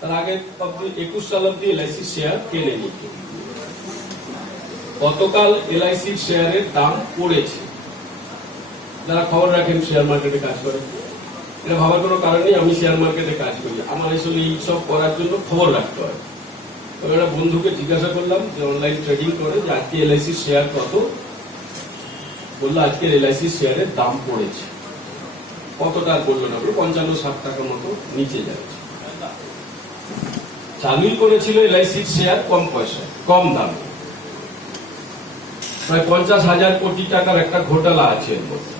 তার আগে অব্দি 21 সাল অব্দি এলআইসি শেয়ার কেনে নিত। গতকাল এলআইসির শেয়ারের দাম পড়েছে। যারা খবর রাখেন শেয়ার মার্কেটে কাজ করেন, এটা ভাবার কোনো কারণ নেই। আমি শেয়ার মার্কেটে কাজ করি, আমার আসলে এই সব করার জন্য খবর রাখতে হয়। তবে একটা বন্ধুকে জিজ্ঞাসা করলাম যে অনলাইন ট্রেডিং করে যে আজকে এলআইসির শেয়ার কত, বললো আজকে এলআইসির শেয়ারের দাম পড়েছে। কতটা বললো না, 55-60 টাকা মতো নিচে যাচ্ছে। চালুই করেছিল এলআইসির শেয়ার কম পয়সা, কম দাম, প্রায় 50,000 কোটি টাকার একটা ঘোটালা আছে এর মধ্যে।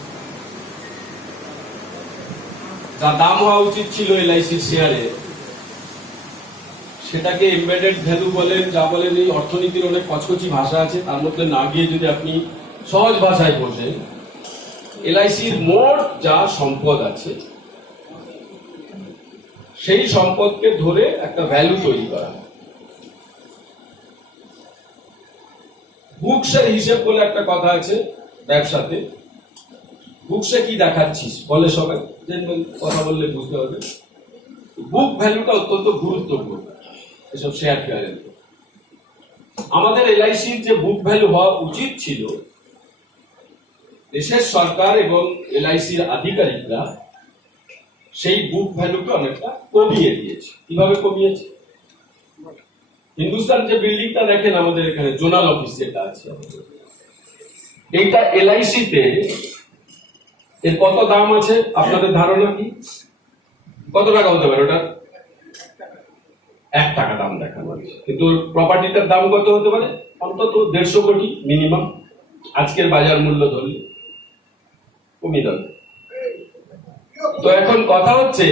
যা দাম হওয়া উচিত ছিল এলআইসির শেয়ারে, সেটাকে এমবেডেড ভ্যালু বলেন, যা বলেন, এই অর্থনীতির অনেক কচকচি ভাষা আছে, তার মধ্যে না গিয়ে যদি আপনি সহজ ভাষায় বলছেন, এলআইসির মোট যা সম্পদ আছে সেই সম্পদকে ধরে একটা ভ্যালু তৈরি করা। বুকসের হিসেব বলে একটা কথা আছে ব্যবসাতে। বুকসে কি দেখাচ্ছিস বলে সবাই, কথা বললে বুঝতে হবে। বুক ভ্যালুটা অত্যন্ত গুরুত্বপূর্ণ এসব শেয়ার ফেয়ারের। আমাদের এলআইসির যে বুক ভ্যালু হওয়া উচিত ছিল, দেশের সরকার এবং এলআইসির আধিকারিকরা সেই বুক ভ্যালুকে অনেকটা কমিয়ে দিয়েছে। কিভাবে কমিয়েছে? হিন্দুস্তান যে বিল্ডিংটা দেখেন আমাদের এখানে, জোনাল অফিস যেটা আছে, এইটা এলআইসিতে এর কত দাম আছে আপনাদের ধারণা কি? কত টাকা হতে পারে ওটা? 1 টাকা দাম দেখানো আছে, কিন্তু প্রপার্টিটার দাম কত হতে পারে? অন্তত 150 কোটি মিনিমাম, আজকের বাজার মূল্য ধরলে কমিয়ে দেবে। তো এখন কথা হচ্ছে,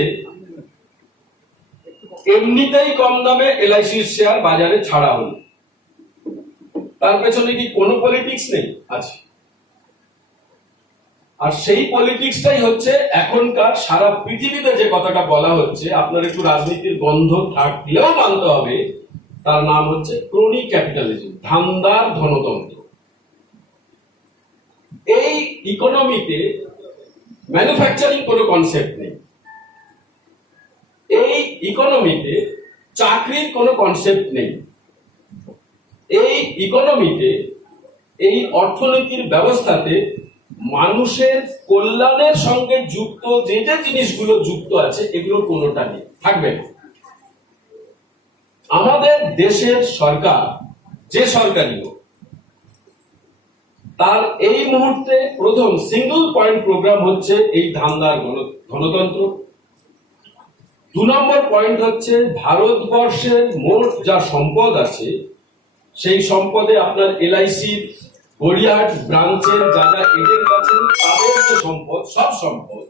এমনিতেই কম দামে এলআইসির শেয়ার বাজারে ছাড়া হলো, তার পেছনে কি কোনো পলিটিক্স নেই? আছে। আর সেই পলিটিক্সটাই হচ্ছে এখনকার সারা পৃথিবীতে যে কথাটা বলা হচ্ছে, আপনার একটু রাজনীতির গন্ধ থাকলেও মানতে হবে, তার নাম হচ্ছে ক্রোনি ক্যাপিটালিজম, ধান্দার ধনতন্ত্র। এই ইকোনমিতে ম্যানুফ্যাকচারিং কোনো কনসেপ্ট নেই, এই ইকোনমিতে চাকরির কোনো কনসেপ্ট নেই, এই ইকোনমিতে, এই অর্থনীতির ব্যবস্থাতে মানুষের কল্যাণের সঙ্গে যুক্ত যে যে জিনিসগুলো যুক্ত আছে, এগুলো কোনোটা নেই, থাকবে না। আমাদের দেশের সরকার, যে সরকারই হোক, তার এই মুহূর্তে প্রথম সিঙ্গল পয়েন্ট প্রোগ্রাম হচ্ছে এই ধান্দার গণতন্ত্র। 2 নম্বর পয়েন্ট হচ্ছে ভারতবর্ষের মোট যা সম্পদ আছে, সেই সম্পদে আপনার এলআইসির গড়িয়াহাট ব্রাঞ্চের যারা এজেন্ট আছেন, তাদের যে সম্পদ, সব সম্পদ,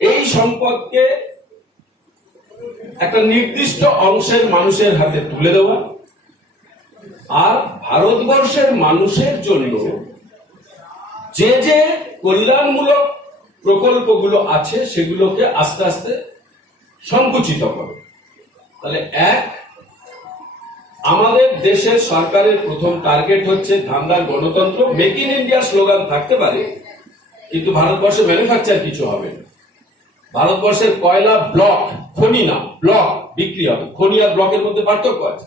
এই সম্পদকে একটা নির্দিষ্ট অংশের মানুষের হাতে তুলে দেওয়া, আর ভারতবর্ষের মানুষের জন্য যে যে কল্যাণমূলক প্রকল্পগুলো আছে সেগুলোকে আস্তে আস্তে সংকুচিত করে। তাহলে আমাদের দেশের সরকারের প্রথম টার্গেট হচ্ছে ধান্দার গণতন্ত্র। মেক ইন ইন্ডিয়া স্লোগান থাকতে পারে, কিন্তু ভারতবর্ষে ম্যানুফ্যাকচার কিছু হবে না। ভারতবর্ষের কয়লা ব্লক, খনি না ব্লক বিক্রি হবে। খনি আর ব্লকের মধ্যে পার্থক্য আছে।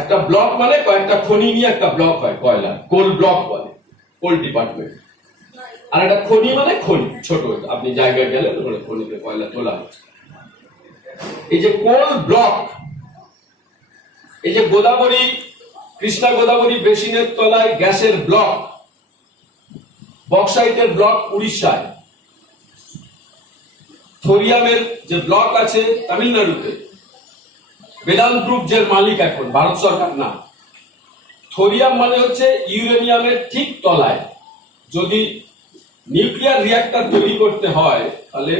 একটা ব্লক মানে কয়েকটা খনি নিয়ে একটা ব্লক হয়, কয়লা কোল ব্লক বলে, কোল ডিপার্টমেন্ট। আর একটা খনি মানে খনি, ছোট, আপনি জায়গায় গেলে ওখানে খনিতে কয়লা তোলা হচ্ছে। এই যে কোল ব্লক, এই যে গোদাবরী, কৃষ্ণা গোদাবরী বেসিনের তলায় গ্যাসের ব্লক, বক্সাইটের ব্লক উড়িষ্যায়, থোরিয়ামের যে ব্লক আছে তামিলনাড়ুতে, বেদান্ত গ্রুপ যে মালিক এখন, ভারত সরকার না। থোরিয়াম মানে হচ্ছে ইউরেনিয়ামের ঠিক তলায়। যদি নিউক্লিয়ার রিঅ্যাক্টর তৈরি করতে হয়, তাহলে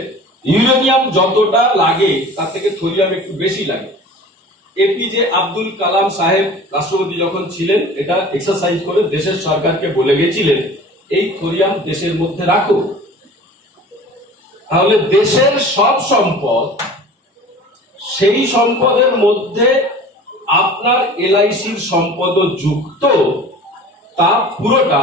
ইউরেনিয়াম যতটা লাগে তার থেকে থোরিয়াম একটু বেশি লাগে। এপিজে আব্দুল কালাম সাহেব রাষ্ট্রপতি যখন ছিলেন, এটা এক্সারসাইজ করে দেশের সরকারকে বলে গেছিলেন, এই থোরিয়াম দেশের মধ্যে রাখো। তাহলে দেশের সব সম্পদ, সেই সম্পদের মধ্যে আপনার এলআইসির সম্পদও যুক্ত, তা পুরোটা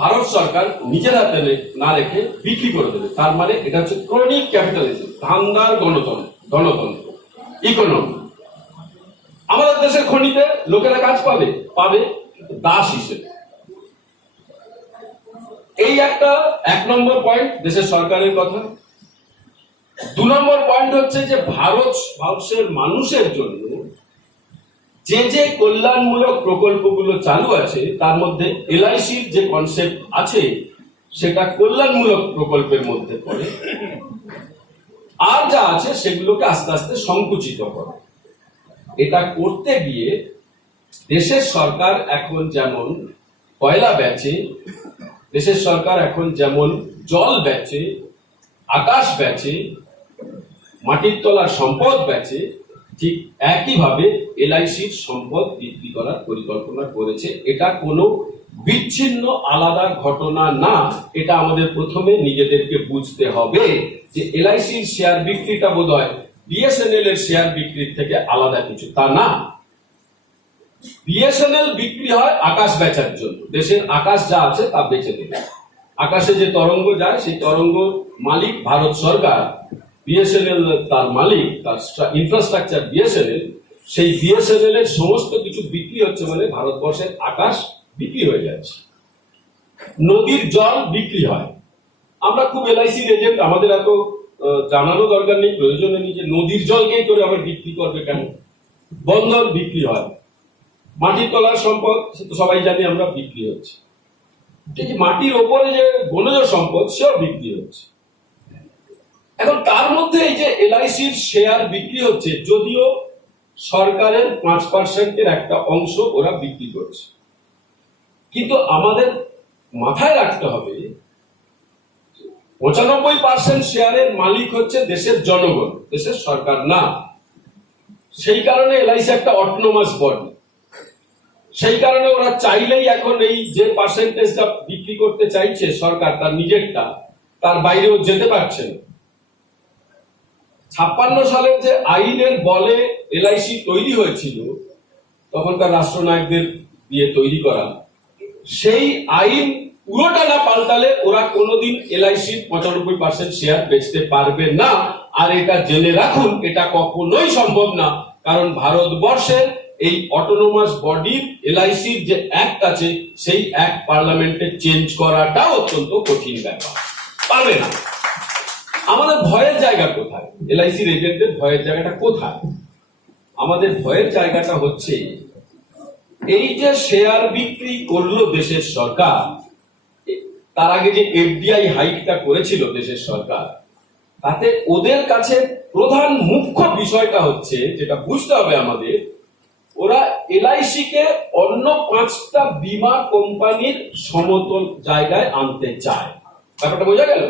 ভারত সরকার নিজের হাতে না রেখে বিক্রি করে দেবে। তার মানে এটা হচ্ছে ক্রনিক ক্যাপিটালিজম, ধান্দার গণতন্ত্র। গণতন্ত্র, ইকোনমি। আমাদের দেশের খনিতে লোকেরা কাজ পাবে, দাস হিসেবে। এই একটা 1 নম্বর পয়েন্ট দেশের সরকারের কথা। 2 নম্বর পয়েন্ট হচ্ছে যে ভারতবর্ষের মানুষের জন্য যে কল্যাণমূলক প্রকল্পগুলো চালু আছে তার মধ্যে এলআইসির যে কনসেপ্ট আছে সেটা কল্যাণমূলক প্রকল্পের মধ্যে পড়ে। আর যা আছে সেগুলোকে আস্তে আস্তে সংকুচিত করে। এটা করতে গিয়ে দেশের সরকার এখন যেমন কয়লা বেচে, দেশের সরকার এখন যেমন জল বেচে, আকাশ বেচে, মাটির তলার সম্পদ বেচে, ঠিক একইভাবে এলআইসির সম্পদ বিক্রি করার পরিকল্পনা করেছে। এটা কোনো বিচ্ছিন্ন আলাদা ঘটনা না। এটা আমাদের প্রথমে নিজেদেরকে বুঝতে হবে যে এলআইসির শেয়ার বিক্রিটা বোধহয় বিএসএনএল এর শেয়ার বিক্রির থেকে আলাদা কিছু, তা না। বিএসএনএল বিক্রি হয় আকাশ বেচার জন্য, দেশের আকাশ যা আছে তা বেচে দেবে। আকাশে যে তরঙ্গ যায় সেই তরঙ্গ মালিক ভারত সরকার, বিএসএনএল তার মালিক, তার ইনফ্রাস্ট্রাকচার বিএসএনএল। সেই বিএসএনএল এর সমস্ত কিছু বিক্রি হচ্ছে মানে ভারতবর্ষের আকাশ বিক্রি হয়ে যাচ্ছে, নদীর জল বিক্রি হয়। আমরা খুব এলআইসির এজেন্ট, আমাদের এত জানানো দরকার নেই, প্রয়োজন নেই যে নদীর জলকেই করে আবার বিক্রি করবে কেন। বন্দর বিক্রি হয়, মাটির তলার সম্পদ সবাই জানি আমরা বিক্রি হচ্ছে, ঠিক মাটির ওপরে যে বনজ সম্পদ সেও বিক্রি হচ্ছে। এখন তার মধ্যে এই যে এলআইসির শেয়ার বিক্রি হচ্ছে, যদিও সরকারের 5% একটা অংশ ওরা বিক্রি করছে, কিন্তু আমাদের মাথায় রাখতে হবে 95% শেয়ারের মালিক হচ্ছে দেশের জনগণ, দেশের সরকার না। সেই কারণে এলআইসি একটা অটোনমাস বডি। সেই কারণে ওরা চাইলেই এখন এই যে পার্সেন্টেজটা বিক্রি করতে চাইছে সরকার তার নিজেরটা, তার বাইরেও যেতে পারছে না। 56 সালের যে আইনের বলে এলআইসি তৈরি হয়েছিল, তখনকার রাষ্ট্রনায়কদের দিয়ে তৈরি করা, সেই আইন পুরোটা না পাল্টালে ওরা কোনোদিন এলআইসির 95% শেয়ার বেচতে পারবে না। আর এটা জেনে রাখুন, এটা কখনোই সম্ভব না, কারণ ভারতবর্ষের এই অটোনমাস বডির এলআইসির যে অ্যাক্ট আছে সেই অ্যাক্ট পার্লামেন্টে চেঞ্জ করাটা অত্যন্ত কঠিন ব্যাপার, পারবে না। আমাদের ভয়ের জায়গা কোথায়? এলআইসির এজেন্টদের ভয়ের জায়গাটা কোথায়? আমাদের ভয়ের জায়গাটা হচ্ছে এই যে শেয়ার বিক্রি করলো দেশের সরকার, তার আগে যে এফডিআই হাইকটা করেছিল দেশের সরকার, তাতে ওদের কাছে প্রধান মুখ্য বিষয়টা হচ্ছে, যেটা বুঝতে হবে আমাদের, ওরা এলআইসি কে অন্য 5টা বীমা কোম্পানির সমতল জায়গায় আনতে চায়। ব্যাপারটা বোঝা গেল?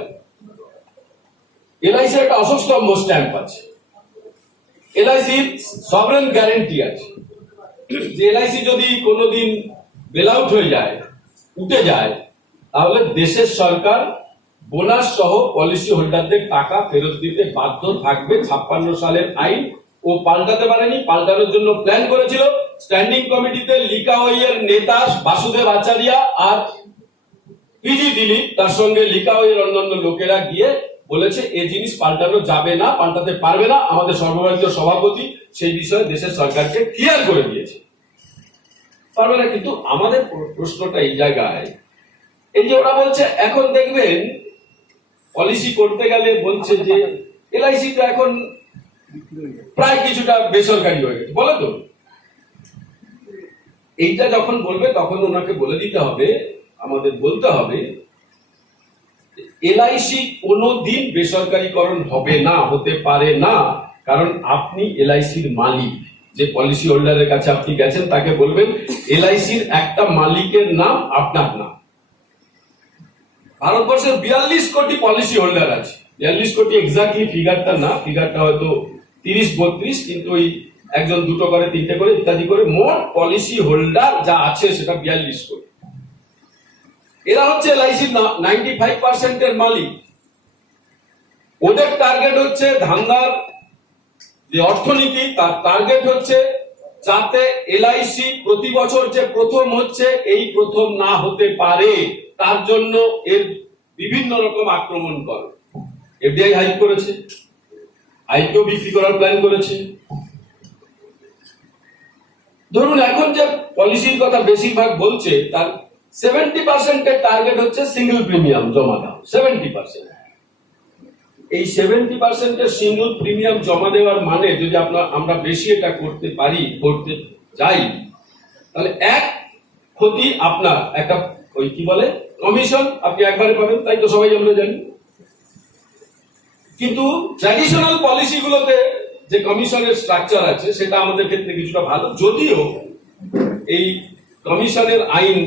এলআইসির একটা অশোকস্তম্ভ স্ট্যাম্প আছে, এলআইসির সভরেন গ্যারেন্টি আছে যে এলআইসি যদি কোনোদিন বেল আউট হয়ে যায়, উঠে যায়, তাহলে দেশের সরকার বোনাস সহ পলিসি হোল্ডারদের টাকা ফেরত দিতে বাধ্য থাকবে। 56 সালের আইন ও পাল্টাতে পারেনি, পাল্টানোর জন্য প্ল্যান করেছিল। স্ট্যান্ডিং কমিটিতে লিকাওয়ের নেতা বাসুদেব আচারিয়া আর পিজি দিলীপ, তার সঙ্গে লিকাওয়ের অন্যান্য লোকেরা গিয়ে বলেছে এই জিনিস পাল্টানো যাবে না, পাল্টাতে পারবে না। আমাদের সর্বভারতীয় সভাপতি সেই বিষয়ে দেশের সরকারকে ক্লিয়ার করে দিয়েছে, পারবে না। কিন্তু আমাদের প্রশ্নটা এই জায়গায়, এই যে ওরা বলছে এখন দেখবেন পলিসি করতে গেলে বলছে যে এলআইসিটা এখন প্রায় কিছুটা বেসরকারি হয়ে গেছে, বলে তো। এইটা যখন বলবে তখন ওনাকে বলে দিতে হবে, আমাদের বলতে হবে এলআইসি কোনোদিন বেসরকারীকরণ হবে না, হতে পারে না। কারণ আপনি এলআইসির মালিক, যে পলিসি হোল্ডারের কাছে আপনি গেছেন তাকে বলবেন এলআইসির একটা মালিকের নাম আপনার নাম। ভারতবর্ষের 42 কোটি পলিসি হোল্ডার আছে, 42 কোটি এক্স্যাক্টলি ফিগারটা না, ফিগারটা হয়তো 30-32, কিন্তু ওই একজন দুটো করে তিনটে করে ইত্যাদি করে মোট পলিসি হোল্ডার যা আছে সেটা 42 কোটি। এরা হচ্ছে এলআইসির 95% এর মালিক। ওদের টার্গেট হচ্ছে ধান্দার যে অর্থনীতি, তার টার্গেট হচ্ছে যাতে এলআইসি প্রতি বছর যে প্রথম হচ্ছে এই প্রথম না হতে পারে, তার জন্য এর বিভিন্ন রকম আক্রমণ করে। এফডিআই হাইক করেছে, আইপিও বিক্রি করার প্ল্যান করেছে। ধরুন এখন যে পলিসির কথা বেশিরভাগ বলছে তার 70% এর টার্গেট হচ্ছে সিঙ্গেল প্রিমিয়াম জমা দেওয়া। 70%। এই 70% এর সিঙ্গেল প্রিমিয়াম জমা দেওয়ার মানে যদি আমরা বেশি এটা করতে পারি, করতে যাই, তাহলে এক ক্ষতি আপনার একটা ওই কি বলে কমিশন আপনি একবারে পাবেন, তাই তো সবাই আমরা জানি। কিন্তু ট্র্যাডিশনাল পলিসিগুলোতে যে কমিশনের স্ট্রাকচার আছে সেটা আমাদের ক্ষেত্রে কিছুটা ভালো, যদিও এই কমিশনের আইন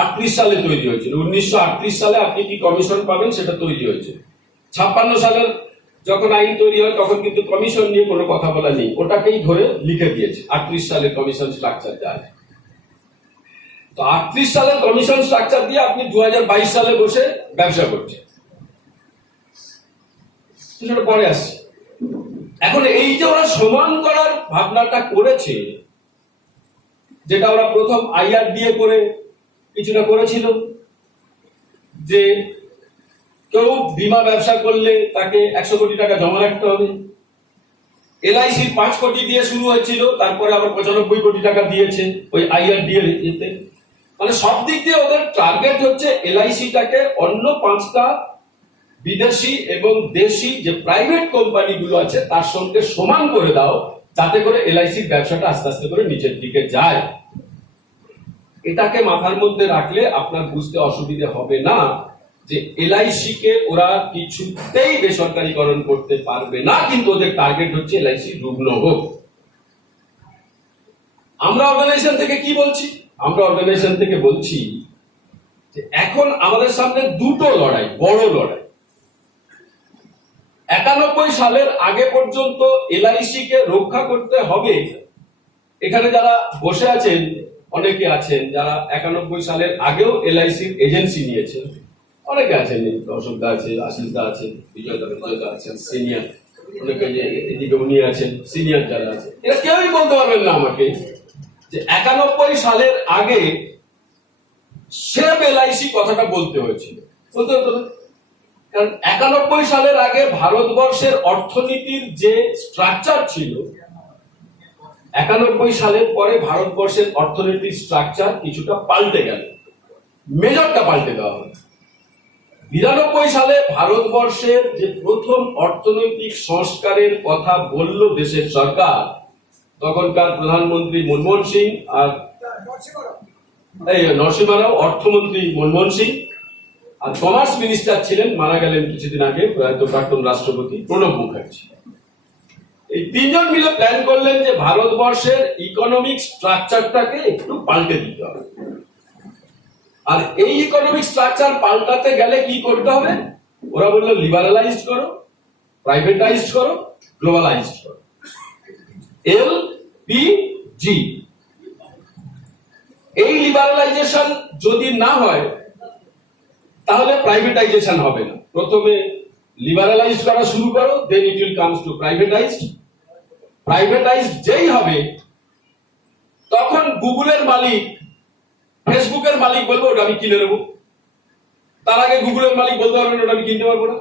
38 সালে তৈরি হয়েছিল। 1938 সালে আপনি কি কমিশন পাবেন সেটা তৈরি হয়েছে। 56 সালের যখন আইন তৈরি হয় তখন কিন্তু কমিশন নিয়ে কোনো কথা বলা নেই, ওটাকেই ধরে লিখে দিয়েছে 38 সালের কমিশন স্ট্রাকচার যা আছে। তো 38 সালের কমিশন স্ট্রাকচার দিয়ে আপনি 2022 সালে বসে ব্যবসা করছেন, সেটা পরে আসছে। এখন এই যে ওরা সমান করার ভাবনাটা করেছে, যেটা ওরা প্রথম আইআর দিয়ে করে কিছুটা করেছিল, যে কেউ বীমা ব্যবসা করলে তাকে 100 কোটি টাকা জমা রাখতে হবে। এলআইসি 5 কোটি দিয়ে শুরু হয়েছিল, তারপরে আবার 95 কোটি টাকা দিয়েছে ওই আইআর দিয়ে যেতে। মানে সব দিক দিয়ে ওদের টার্গেট হচ্ছে এলআইসিটাকে অন্য 5টা বিদেশি এবং দেশি যে প্রাইভেট কোম্পানিগুলো আছে তার সঙ্গে সমান করে দাও, যাতে করে এলআইসির ব্যবসাটা আস্তে আস্তে করে নিচের দিকে যায়। এটাকে মাথার মধ্যে রাখলে আপনার বুঝতে অসুবিধে হবে না যে এলআইসি কে ওরা কিছুতেই বেসরকারীকরণ করতে পারবে না, কিন্তু ওদের টার্গেট হচ্ছে এলআইসি রুগ্ন হোক। আমরা অর্গানাইজেশন থেকে কি বলছি? আমরা অর্গানাইজেশন থেকে বলছি যে এখন আমাদের সামনে দুটো লড়াই, বড় লড়াই। 91 সালের আগে পর্যন্ত এলআইসি কে রক্ষা করতে হবে। এখানে যারা বসে আছেন অনেকে আছেন যারা 91 সালের আগেও এলআইসির এজেন্সি নিয়েছেন, অনেকে আছেন, অশোকদা আছে, আশিসদা আছে, বিজয়দা আছেন, সিনিয়র অনেকে, এদিকে উনি আছেন, সিনিয়র যারা আছে, এরা কেউই বলতে পারবেন না আমাকে যে 91 সালের আগে সেম এলআইসি কথাটা বলতে হয়েছিল। বলতে হতো না, কারণ 91 সালের আগে ভারতবর্ষের অর্থনীতির যে স্ট্রাকচার ছিল, 91 সালের পরে ভারতবর্ষের অর্থনীতির স্ট্রাকচার কিছুটা পাল্টে গেল, মেজরটা পাল্টে দেওয়া হয়। 92 সালে ভারতবর্ষের যে প্রথম অর্থনৈতিক সংস্কারের কথা বলল দেশের সরকার, তখনকার প্রধানমন্ত্রী মনমোহন সিং আর নরসিংহ রাও, অর্থমন্ত্রী মনমোহন সিং, আর কমার্স মিনিস্টার ছিলেন, মারা গেলেন কিছুদিন আগে প্রয়াত প্রাক্তন রাষ্ট্রপতি প্রণব মুখার্জি। এই তিনজন মিলে প্ল্যান করলেন যে ভারতবর্ষের ইকোনমিক স্ট্রাকচারটাকে একটু পাল্টে দিতে হবে। আর এই ইকোনমিক স্ট্রাকচার পাল্টাতে গেলে কি করতে হবে? ওরা বললো লিবারালাইজড করো, প্রাইভেটাইজড করো, গ্লোবালাইজড করো, LPG। এই লিবারালাইজেশন যদি না হয় তাহলে প্রাইভেটাইজেশন হবে না। প্রথমে লিবারালাইজড করা শুরু করো, দেন ইট উইল কামস টু প্রাইভেটাইজড। প্রাইভেটাইজড যেই হবে তখন গুগলের মালিক, ফেসবুকের মালিক বলবো ওটা আমি কিনে নেবো, তার আগে গুগলের মালিক বলতে পারবেন ওটা আমি কিনতে পারবো না।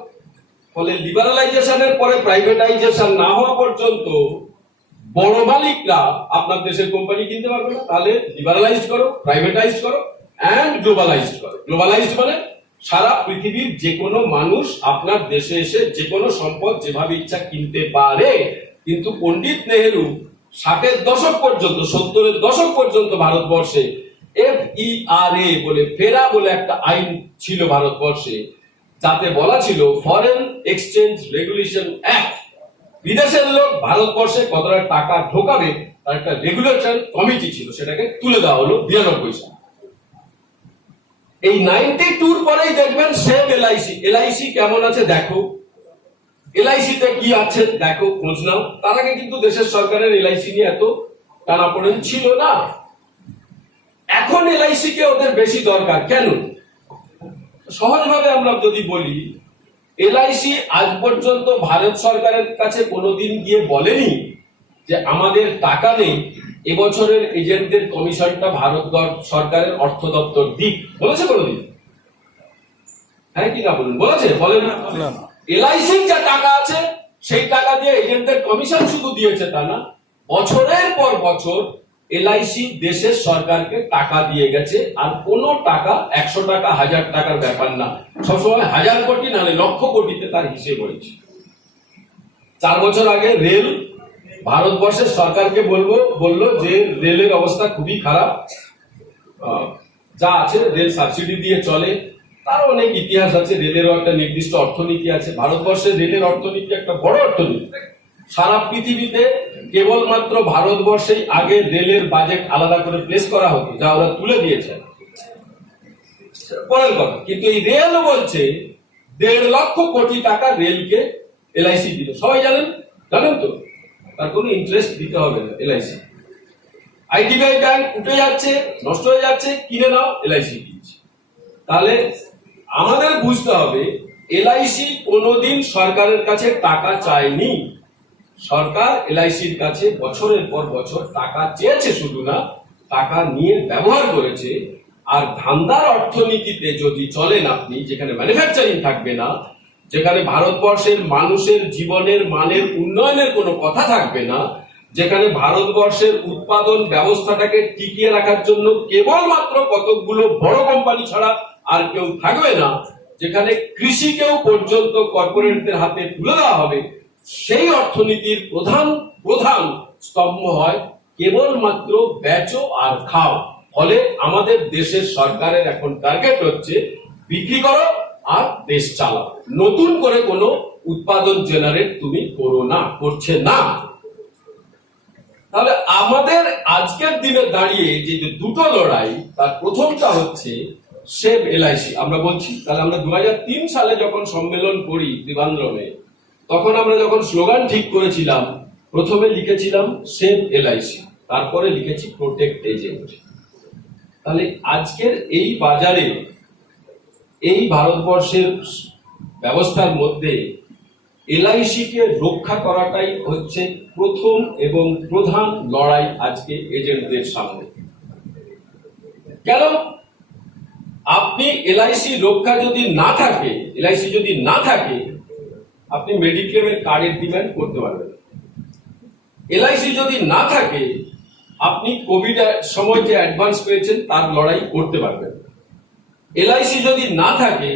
ফলে লিবারালাইজেশনের পরে প্রাইভেটাইজেশন না হওয়া পর্যন্ত বড় মালিকরা আপনার দেশের কোম্পানি কিনতে পারবে না। তাহলে লিবারালাইজড করো, প্রাইভেটাইজড করো এন্ড গ্লোবালাইজড করো। গ্লোবালাইজড মানে সারা পৃথিবীর যে কোনো মানুষ আপনার দেশে এসে যে কোনো সম্পদ যেভাবে ইচ্ছা কিনতে পারে। কিন্তু পণ্ডিত নেহেরু 60-এর দশক পর্যন্ত, 70-এর দশক পর্যন্ত ভারতবর্ষে FERA বলে, ফেরা বলে একটা আইন ছিল ভারতবর্ষে, যাতে বলা ছিল ফরেন এক্সচেঞ্জ রেগুলেশন অ্যাক্ট। বিদেশের লোক ভারতবর্ষে কতটা টাকা ঢোকাবে তার একটা রেগুলেটর কমিটি ছিল, সেটাকে তুলে দেওয়া হলো 92 সালে। এই 92 পরেই দেখবেন সেম এলআইসি। এলআইসি কেমন আছে দেখো, এলআইসি তে কি আছে দেখো, খোঁজ নাও। তার আগে কিন্তু দেশের সরকারের এলআইসি নিয়ে এত টানাপোড়েন ছিল না। এখন এলআইসি কে ওদের বেশি দরকার। কেন? সহজভাবে আমরা যদি বলি, এলআইসি আজ পর্যন্ত ভারত সরকারের কাছে কোনোদিন গিয়ে বলেনি যে আমাদের টাকা নেই, এবছরের এজেন্টদের কমিশনটা ভারত সরকারের অর্থ দপ্তর দিক। বলেছে কোনোদিন? হ্যাঁ কি না বলুন, বলেছে? বলেন। এলআইসির যা টাকা আছে সেই টাকা দিয়ে এজেন্টদের কমিশন শুধু দিয়েছে তা না, বছরের পর বছর এলআইসি দেশের সরকারকে টাকা দিয়ে গেছে। আর কোন টাকা 100 টাকা 1000 টাকার ব্যাপার না, সবসময় 1000 কোটি নাহলে লক্ষ কোটিতে তার হিসেব হয়েছে। 4 বছর আগে রেল ভারতবর্ষের সরকারকে বললো যে রেলের অবস্থা খুবই খারাপ, যা আছে রেল সাবসিডি দিয়ে চলে। তার অনেক ইতিহাস আছে, রেলেরও একটা নির্দিষ্ট অর্থনীতি আছে। ভারতবর্ষের রেলের অর্থনীতি একটা বড় অর্থনীতি। সারা পৃথিবীতে কেবলমাত্র ভারতবর্ষেই আগে রেলের বাজেট আলাদা করে প্লেস করা হতো, যা ওরা তুলে দিয়েছে পরের কথা। কিন্তু এই রেল বলছে 1.5 লক্ষ কোটি টাকা রেলকে এলআইসি দিল। সবাই জানেন তো, তার কোনো ইন্টারেস্ট দিতে হবে না এলআইসি। আইডিবিআই ব্যাংক উঠে যাচ্ছে, নষ্ট হয়ে যাচ্ছে, কিনে নাও, এলআইসি দিচ্ছে। তাহলে আমাদের বুঝতে হবে এলআইসি কোনোদিন সরকারের কাছে টাকা চায়নি। সরকার এলআইসির কাছে বছরের পর বছর টাকা চেয়েছে, শুধু না টাকা নিয়ে ব্যবহার করেছে। আর ধান্দার অর্থনীতিতে যদি চলেন আপনি, যেখানে ম্যানুফ্যাকচারিং থাকবে না, যেখানে ভারতবর্ষের মানুষের জীবনের মানের উন্নয়নের কোনো কথা থাকবে না, যেখানে ভারতবর্ষের উৎপাদন ব্যবস্থাটাকে টিকিয়ে রাখার জন্য কেবলমাত্র কতগুলো বড় কোম্পানি ছাড়া আর কেউ থাকবে না, যেখানে কৃষিকেও পর্যন্ত কর্পোরেটদের হাতে তুলে দেওয়া হবে, সেই অর্থনীতির প্রধান স্তম্ভ হয় কেবলমাত্র বেচো আর খাও। ফলে আমাদের দেশের সরকারের এখন টার্গেট হচ্ছে বিক্রি করো আর দেশ চালাও, নতুন করে কোনো উৎপাদন জেনারেট তুমি করছে না। তাহলে আমাদের আজকের দিনে দাঁড়িয়ে যে দুটো লড়াই, তার প্রথমটা হচ্ছে সেভ এলআইসি। আমরা বলছি, তাহলে আমরা 2003 সালে যখন সম্মেলন করি ত্রিবান্দ্রমে, তখন আমরা যখন স্লোগান ঠিক করেছিলাম, প্রথমে লিখেছিলাম সেভ এলআইসি, তারপরে লিখেছি প্রোটেক্ট এজেন্ট। তাহলে আজকের এই বাজারে, এই ভারতবর্ষের ব্যবস্থার মধ্যে এলআইসি কে রক্ষা করাটাই হচ্ছে প্রথম এবং প্রধান লড়াই আজকে এজেন্টদের সামনে। কেন? আপনি এলআইসি রক্ষা যদি না থাকে, আপনি মেডিক্লেমের কার্ডের ডিমান্ড করতে পারবেন। এলআইসি যদি না থাকে, আপনি কোভিড সময় যে অ্যাডভান্স পেয়েছেন তার লড়াই করতে পারবেন। এলআইসি যদি না থাকে,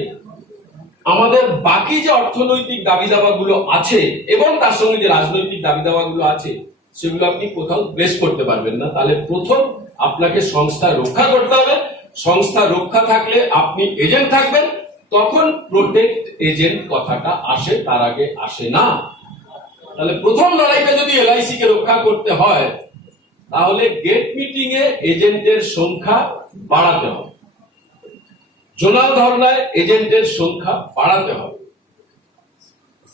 আমাদের বাকি যে অর্থনৈতিক দাবি দাবাগুলো আছে এবং তার সঙ্গে যে রাজনৈতিক দাবি দাবাগুলো আছে, সেগুলো আপনি কোথাও প্লেস করতে পারবেন না। তাহলে প্রথম আপনাকে সংস্থা রক্ষা করতে হবে। সংস্থা রক্ষা থাকলে আপনি এজেন্ট থাকবেন, তখন প্রোটেক্ট এজেন্ট কথাটা আসে, তার আগে আসে না। তাহলে প্রথম লড়াইটা যদি এলআইসি কে রক্ষা করতে হয়, তাহলে গেট মিটিং এ এজেন্টের সংখ্যা বাড়াতে হবে, জোনাল ধর্নায় এজেন্টের সংখ্যা বাড়াতে হবে।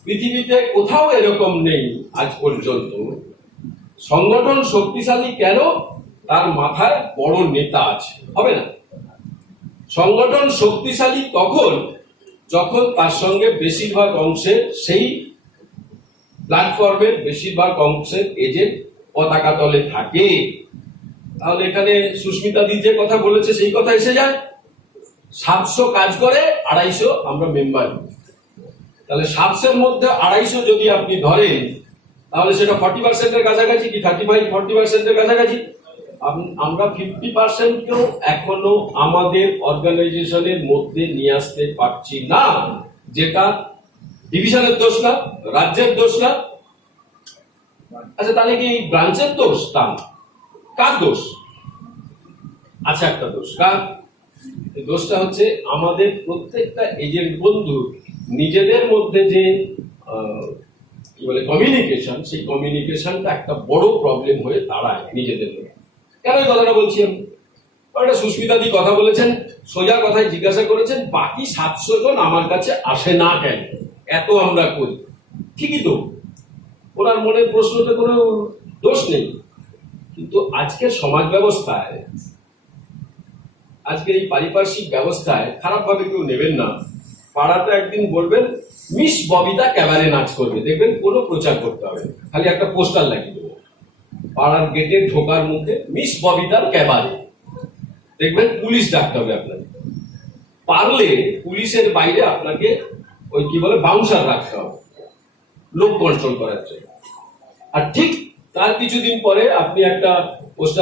পৃথিবীতে কোথাও এরকম নেই আজ পর্যন্ত। সংগঠন শক্তিশালী কেন? তার মাথায় বড় নেতা আছে, হবে না। সংগঠন শক্তিশালী তখন যখন তার সঙ্গে বেশিরভাগ অংশের, সেই প্ল্যাটফর্মের বেশিরভাগ অংশের এজেন্ট পতাকা তলে থাকে। তাহলে এখানে সুস্মিতা দি যে কথা বলেছে সেই কথা এসে যায়। 700 কাজ করে, 250 আমরা মেম্বার। তাহলে 700 এর মধ্যে 250 যদি আপনি ধরেন, তাহলে সেটা 40% এর কাছাকাছি, কি 35-40% এর কাছাকাছি। আমরা 50% কেও এখনো আমাদের অর্গানাইজেশনের মধ্যে নিয়ে আসতে পারছি না। যেটা ডিভিশনের দোষ না, রাজ্যের দোষ না। আচ্ছা, তাহলে কি ব্রাঞ্চের দোষ? তা কার দোষ? আচ্ছা, একটা দোষ কার? দোষটা হচ্ছে আমাদের প্রত্যেকটা এজেন্ট বন্ধু নিজেদের মধ্যে যে কি বলে কমিউনিকেশন, সেই কমিউনিকেশনটা একটা বড় প্রবলেম হয়ে দাঁড়ায় নিজেদের মধ্যে। কেন এই কথাটা বলছি আমি? একটা সুস্মিতা দি কথা বলেছেন, সোজা কথায় জিজ্ঞাসা করেছেন, বাকি 700 জন আমার কাছে আসে না কেন? এত আমরা করি, ঠিকই তো, ওনার মনের প্রশ্নতে কোনো দোষ নেই। কিন্তু আজকের সমাজ ব্যবস্থায়, আজকের এই পারিপার্শ্বিক ব্যবস্থায় খারাপ ভাবে কেউ নেবেন না। পাড়াতে একদিন বলবেন মিস ববিতা ক্যাবারে নাচ করবে, দেখবেন কোনো প্রচার করতে হবে, খালি একটা পোস্টার লাগিয়ে দেবো পাড়ার গেটে ঢোকার মুখে, মিস ববিতার ক্যাবারে। দেখবেন পুলিশ ডাকতে হবে আপনাকে, পারলে পুলিশের বাইরে আপনাকে ওই কি বলে বাউন্সার রাখতে হবে। লোক কন্ট্রোল করার জন্য। আর ঠিক তার কিছুদিন পরে আপনি একটা পোস্টার